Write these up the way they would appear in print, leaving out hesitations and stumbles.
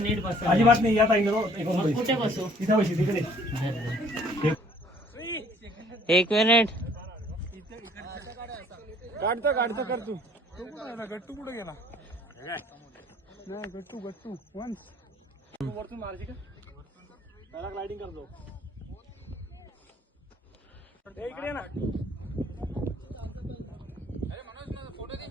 नीट बस. अजिबात नाही यात आहे कुठे बसू? इथं बशी तिकडे. एक मिनिट. काढतो कर तू. गट्टू कुठे गेला? नाही गट्टू वन्स वरतून मारायची का? पॅराग्लायडिंग करतो. इकडे ना. फोटो दे.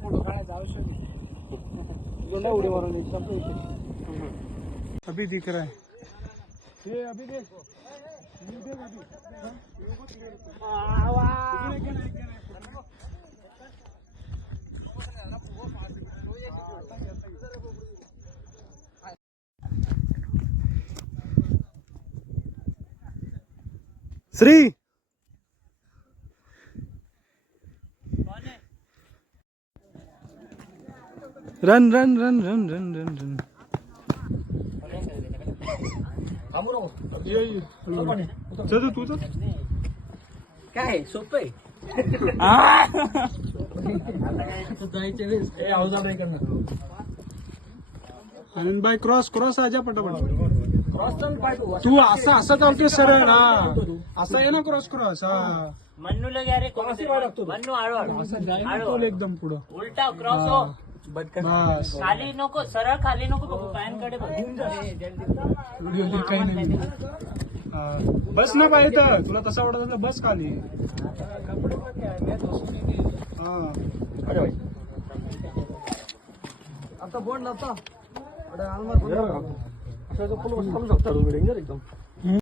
फोटो काढायचा आवश्यक आहे. उडी मारून एकदम अभी दिख रहा है. ये अभी देख. Shree run run run run run run run. तू काय सोपं आहे. आनंद भाई क्रॉस आजा पटापट. तू असं चालतोय सरळ ना. असं आहे ना क्रॉस. हा मन्नूला घ्या रे. मन्नू आळवड एकदम पुढं उलटा क्रॉस हो. बस खाली नको. सरळ खाली नको बघू. पॅनकडे बघ. काही नाही. बस ना पाहिजे तर तुला तसा वाटत असेल बस खाली. आता बोर्ड लावता. एकदम